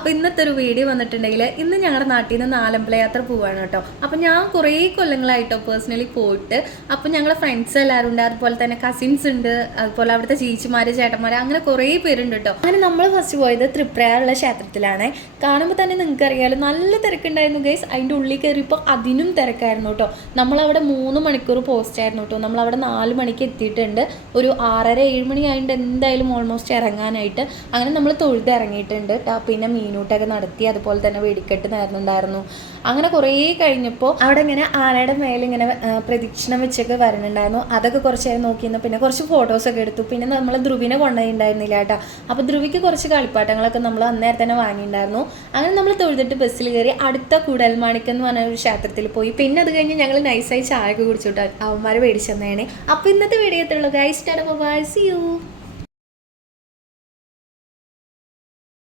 അപ്പോൾ ഇന്നത്തെ ഒരു വീഡിയോ വന്നിട്ടുണ്ടെങ്കിൽ ഇന്ന് ഞങ്ങളുടെ നാട്ടിൽ നിന്ന് നാലമ്പല യാത്ര പോവാണ് കേട്ടോ. അപ്പോൾ ഞാൻ കുറേ കൊല്ലങ്ങളായിട്ടോ പേഴ്സണലി പോയിട്ട്. അപ്പോൾ ഞങ്ങളുടെ ഫ്രണ്ട്സ് എല്ലാവരും ഉണ്ട്, അതുപോലെ തന്നെ കസിൻസ് ഉണ്ട്, അതുപോലെ അവിടുത്തെ ചേച്ചിമാർ ചേട്ടന്മാർ, അങ്ങനെ കുറേ പേരുണ്ട് കേട്ടോ. അങ്ങനെ നമ്മൾ ഫസ്റ്റ് പോയത് തൃപ്രയാറുള്ള ക്ഷേത്രത്തിലാണ്. കാണുമ്പോൾ തന്നെ നിങ്ങൾക്ക് അറിയാമല്ലോ നല്ല തിരക്കുണ്ടായിരുന്നു ഗൈസ്. അതിൻ്റെ ഉള്ളിൽ കയറിയപ്പോൾ അതിനും തിരക്കായിരുന്നു കേട്ടോ. നമ്മളവിടെ 3 മണിക്കൂർ പോസ്റ്റ് ആയിരുന്നു കേട്ടോ. നമ്മളവിടെ 4 മണിക്ക് എത്തിയിട്ടുണ്ട്. ഒരു 6:30-7 മണി ആയിട്ട് എന്തായാലും ഓൾമോസ്റ്റ് ഇറങ്ങാനായിട്ട്. അങ്ങനെ നമ്മൾ തൊഴുത് ഇറങ്ങിയിട്ടുണ്ട്. പിന്നെ മീനൂട്ടൊക്കെ നടത്തി, അതുപോലെ തന്നെ വെടിക്കെട്ട് നേർന്നുണ്ടായിരുന്നു. അങ്ങനെ കുറേ കഴിഞ്ഞപ്പോൾ അവിടെ ഇങ്ങനെ ആനയുടെ മേലിങ്ങനെ പ്രദക്ഷിണം വെച്ചൊക്കെ വരണുണ്ടായിരുന്നു. അതൊക്കെ കുറച്ച് നേരം നോക്കിയിരുന്നു. പിന്നെ കുറച്ച് ഫോട്ടോസൊക്കെ എടുത്തു. പിന്നെ നമ്മൾ ധ്രുവിനെ കൊണ്ടുപോയിട്ടുണ്ടായിരുന്നില്ല കേട്ടോ. അപ്പോൾ ധ്രുവിക്ക് കുറച്ച് കളിപ്പാട്ടങ്ങളൊക്കെ നമ്മൾ അന്നേരം തന്നെ വാങ്ങിയിട്ടുണ്ടായിരുന്നു. അങ്ങനെ നമ്മൾ തൊഴുതിട്ട് ബസ്സിൽ കയറി അടുത്ത കൂടൽമാണിക്കം എന്ന് പറഞ്ഞ ഒരു ക്ഷേത്രത്തിൽ പോയി. പിന്നെ അത് കഴിഞ്ഞ് ഞങ്ങൾ നൈസായി ചായ ഒക്കെ കുടിച്ചു കേട്ടോ. അവന്മാർ മേടിച്ചെന്നതാണ്. അപ്പോൾ ഇന്നത്തെ വീഡിയോ എത്തുള്ളൂ guys. Tata bye, see U.